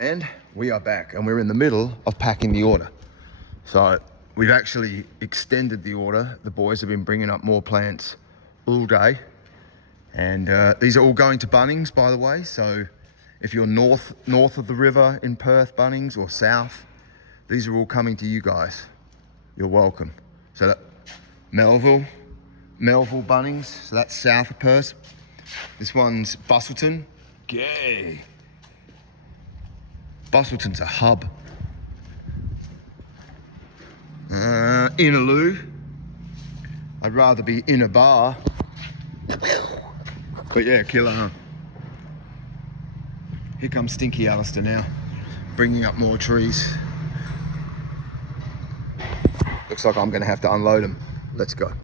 And we are back, and we're in the middle of packing the order. So we've actually extended the order. The boys have been bringing up more plants all day. And these are all going to Bunnings, by the way. So if you're north of the river in Perth, Bunnings, or south, these are all coming to you guys. You're welcome. So that Melville Bunnings, so that's south of Perth. This one's Busselton. Gay. Busselton's a hub. Innaloo. I'd rather be in a bar. But yeah, killer, huh? Here comes Stinky Alistair now, bringing up more trees. Looks like I'm gonna have to unload them. Let's go.